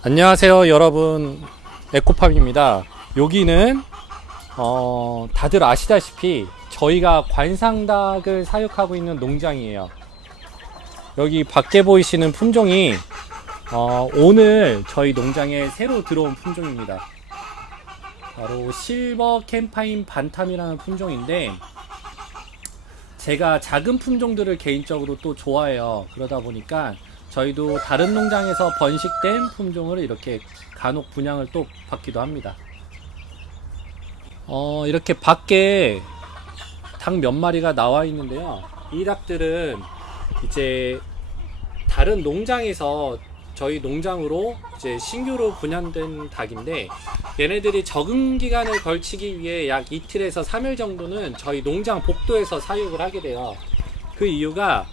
안녕하세요 여러분. 에코팜입니다. 여기는 어, 다들 아시다시피 저희가 관상닭을 사육하고 있는 농장이에요. 여기 밖에 보이시는 품종이 어, 오늘 저희 농장에 새로 들어온 품종입니다. 바로 실버 캠파인 반탐이라는 품종인데 제가 작은 품종들을 개인적으로 또 좋아해요. 그러다 보니까 저희도 다른 농장에서 번식된 품종을 이렇게 간혹 분양을 또 받기도 합니다. 어, 이렇게 밖에 닭 몇 마리가 나와 있는데요. 이 닭들은 이제 다른 농장에서 저희 농장으로 이제 신규로 분양된 닭인데 얘네들이 적응 기간을 걸치기 위해 약 이틀에서 3일 정도는 저희 농장 복도에서 사육을 하게 돼요. 그 이유가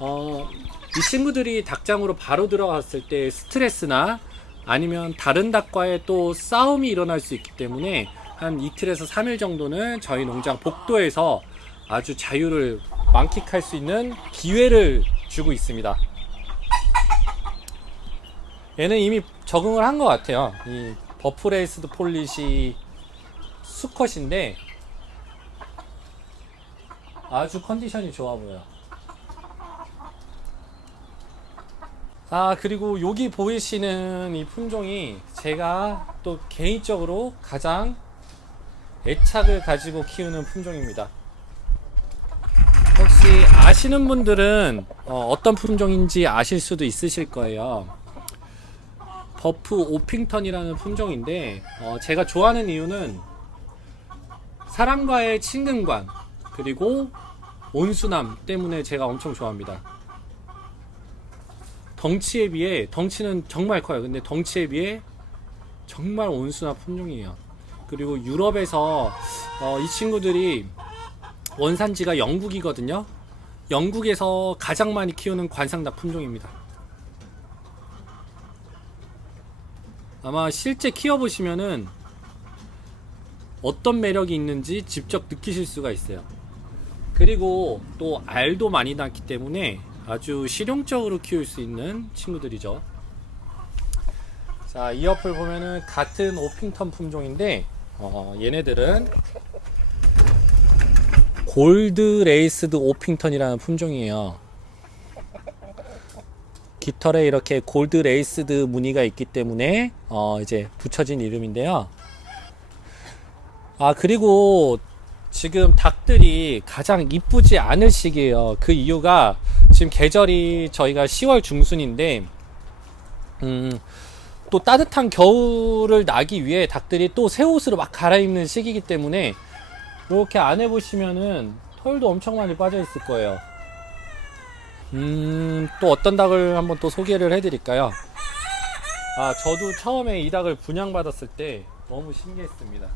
어, 이 친구들이 닭장으로 바로 들어갔을 때 스트레스나 아니면 다른 닭과의 또 싸움이 일어날 수 있기 때문에 한 이틀에서 3일 정도는 저희 농장 복도에서 아주 자유를 만끽할 수 있는 기회를 주고 있습니다. 얘는 이미 적응을 한 것 같아요. 이 버프레이스드 폴릿이 수컷인데 아주 컨디션이 좋아 보여요. 아 그리고 여기 보이시는 이 품종이 제가 또 개인적으로 가장 애착을 가지고 키우는 품종입니다. 혹시 아시는 분들은 어, 떤 품종인지 아실 수도 있으실 거예요. 버프 오핑턴이라는 품종인데 어, 제가 좋아하는 이유는 사람과의 친근감 그리고 온순함 때문에 제가 엄청 좋아합니다. 덩치에 비해 덩치는 정말 커요. 근데 덩치에 비해 정말 온순한 품종이에요. 그리고 유럽에서 어, 이 친구들이 원산지가 영국이거든요. 영국에서 가장 많이 키우는 관상닭 품종입니다. 아마 실제 키워보시면은 어떤 매력이 있는지 직접 느끼실 수가 있어요. 그리고 또 알도 많이 낳기 때문에 아주 실용적으로 키울 수 있는 친구들이죠. 자, 이 옆을 보면은 같은 오핑턴 품종인데, 어, 얘네들은 골드 레이스드 오핑턴이라는 품종이에요. 깃털에 이렇게 골드 레이스드 무늬가 있기 때문에 어, 이제 붙여진 이름인데요. 아 그리고 지금 닭들이 가장 이쁘지 않을 시기예요. 그 이유가 지금 계절이 저희가 10월 중순인데 음, 또 따뜻한 겨울을 나기 위해 닭들이 또 새 옷으로 막 갈아입는 시기이기 때문에 이렇게 안에 보시면은 털도 엄청 많이 빠져 있을 거예요. 음, 또 어떤 닭을 한번 또 소개를 해드릴까요? 아, 저도 처음에 이 닭을 분양받았을 때 너무 신기했습니다.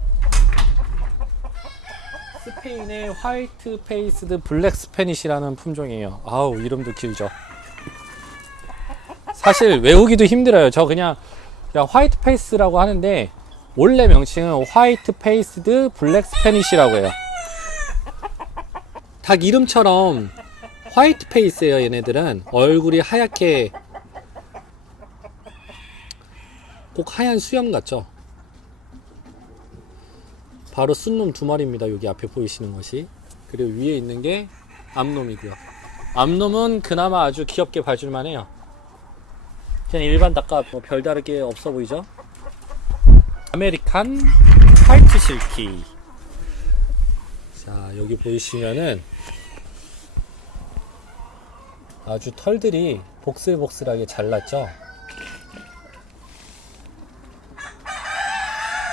스페인의 화이트 페이스드 블랙 스페니시라는 품종이에요. 아우, 이름도 길죠. 사실 외우기도 힘들어요. 저 그냥, 화이트 페이스라고 하는데 원래 명칭은 화이트 페이스드 블랙 스페니시라고 해요. 닭 이름처럼 화이트 페이스예요. 얘네들은 얼굴이 하얗게 꼭 하얀 수염 같죠? 바로 순놈 두 마리입니다. 여기 앞에 보이시는 것이. 그리고 위에 있는 게 암놈이고요. 암놈은 그나마 아주 귀엽게 봐줄만 해요. 그냥 일반 닭과 뭐 별다르게 없어 보이죠? 아메리칸 화이트 실키. 자, 여기 보이시면은 아주 털들이 복슬복슬하게 잘났죠?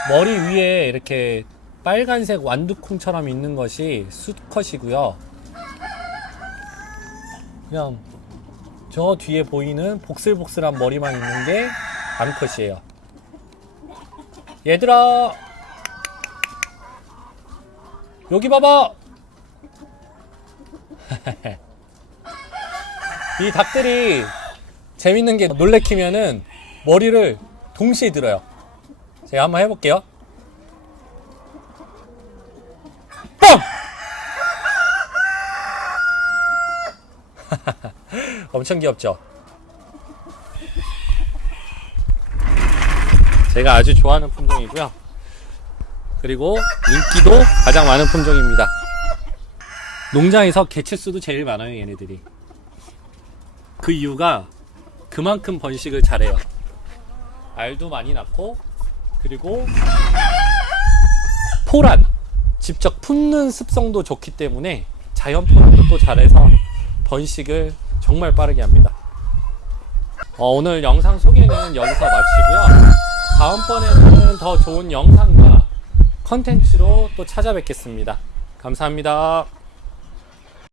머리 위에 이렇게 빨간색 완두콩처럼 있는 것이 수컷이고요. 그냥 저 뒤에 보이는 복슬복슬한 머리만 있는 게 암컷이에요. 얘들아! 여기 봐봐! 이 닭들이 재밌는 게 놀래키면은 머리를 동시에 들어요. 제가 한번 해볼게요. 엄청 귀엽죠? 제가 아주 좋아하는 품종이고요. 그리고 인기도 가장 많은 품종입니다. 농장에서 개체수도 제일 많아요, 얘네들이. 그 이유가 그만큼 번식을 잘해요. 알도 많이 낳고, 그리고 포란, 직접 품는 습성도 좋기 때문에 자연 포란도 또 잘해서 번식을 정말 빠르게 합니다. 어, 오늘 영상 소개는 여기서 마치고요. 다음번에는 더 좋은 영상과 컨텐츠로 또 찾아뵙겠습니다. 감사합니다.